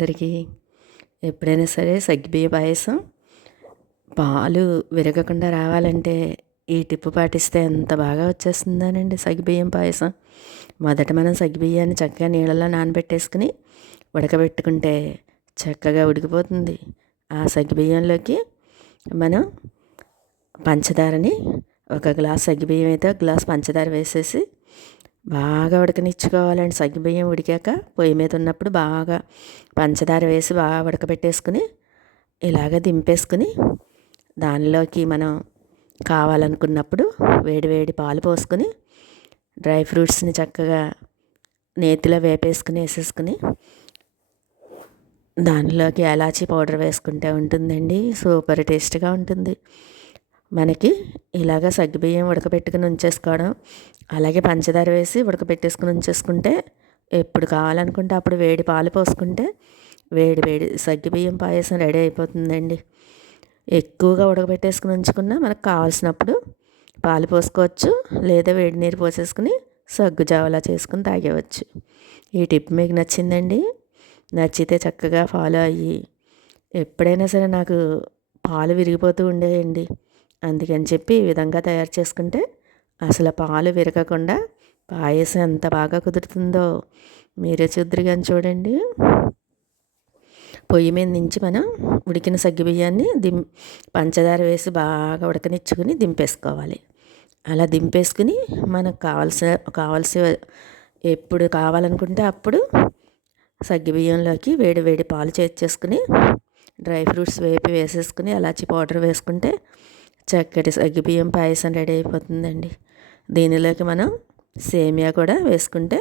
అందరికీ ఎప్పుడైనా సరే సగ్గిబియ్య పాయసం. పాలు విరగకుండా రావాలంటే ఈ టిప్పు పాటిస్తే ఎంత బాగా వచ్చేస్తుందానండి సగ్గిబియ్యం పాయసం. మొదట మనం సగ్గిబియ్యాన్ని చక్కగా నీళ్ళలో నానబెట్టేసుకుని ఉడకబెట్టుకుంటే చక్కగా ఉడికిపోతుంది. ఆ సగ్గిబియ్యంలోకి మనం పంచదారని ఒక గ్లాస్ సగ్గిబియ్యం అయితే ఒక గ్లాస్ పంచదార వేసేసి బాగా ఉడకనిచ్చుకోవాలండి. సగ్గుబియ్యం ఉడికాక పొయ్యి మీద ఉన్నప్పుడు బాగా పంచదార వేసి బాగా ఉడకబెట్టేసుకుని ఇలాగ దింపేసుకుని దానిలోకి మనం కావాలనుకున్నప్పుడు వేడి వేడి పాలు పోసుకొని డ్రై ఫ్రూట్స్ని చక్కగా నేతిలో వేపేసుకుని వేసేసుకుని దానిలోకి ఎలాచీ పౌడర్ వేసుకుంటే ఉంటుందండి. సూపర్ టేస్ట్గా ఉంటుంది. మనకి ఇలాగ సగ్గుబియ్యం ఉడకబెట్టుకుని ఉంచేసుకోవడం అలాగే పంచదార వేసి ఉడకబెట్టేసుకుని ఉంచేసుకుంటే ఎప్పుడు కావాలనుకుంటే అప్పుడు వేడి పాలు పోసుకుంటే వేడి వేడి సగ్గుబియ్యం పాయసం రెడీ అయిపోతుందండి. ఎక్కువగా ఉడకబెట్టేసుకుని ఉంచుకున్నా మనకు కావాల్సినప్పుడు పాలు పోసుకోవచ్చు లేదా వేడి నీరు పోసేసుకుని సగ్గు జావలా చేసుకుని తాగేవచ్చు. ఈ టిప్ మీకు నచ్చిందండి? నచ్చితే చక్కగా ఫాలో అయ్యి ఎప్పుడైనా సరే నాకు పాలు విరిగిపోతూ ఉండేయండి. అందుకని చెప్పి ఈ విధంగా తయారు చేసుకుంటే అసలు పాలు విరగకుండా పాయసం ఎంత బాగా కుదురుతుందో మీరే చూద్దరు కానీ చూడండి. పొయ్యి మీద నుంచి మనం ఉడికిన సగ్గిబియ్యాన్ని దిం పంచదార వేసి బాగా ఉడకనిచ్చుకుని దింపేసుకోవాలి. అలా దింపేసుకుని మనకు కావాల్సిన కావాల్సిన ఎప్పుడు కావాలనుకుంటే అప్పుడు సగ్గుబియ్యంలోకి వేడి వేడి పాలు చేర్చేసుకుని డ్రై ఫ్రూట్స్ వేపి వేసేసుకుని అలాచి పౌడర్ వేసుకుంటే చక్కటి సగ్గుబియ్యం పాయసం రెడీ అయిపోతుందండి. దీనిలోకి మనం సేమియా కూడా వేసుకుంటే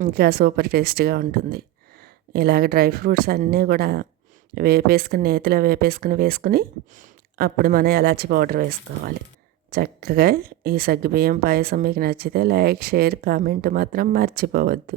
ఇంకా సూపర్ టేస్ట్గా ఉంటుంది. ఇలాగ డ్రై ఫ్రూట్స్ అన్నీ కూడా వేపేసుకుని నేతిలో వేపేసుకుని వేసుకుని అప్పుడు మనం ఎలాచి పౌడర్ వేసుకోవాలి. చక్కగా ఈ సగ్గుబియ్యం పాయసం మీకు నచ్చితే లైక్ షేర్ కామెంట్ మాత్రం మర్చిపోవద్దు.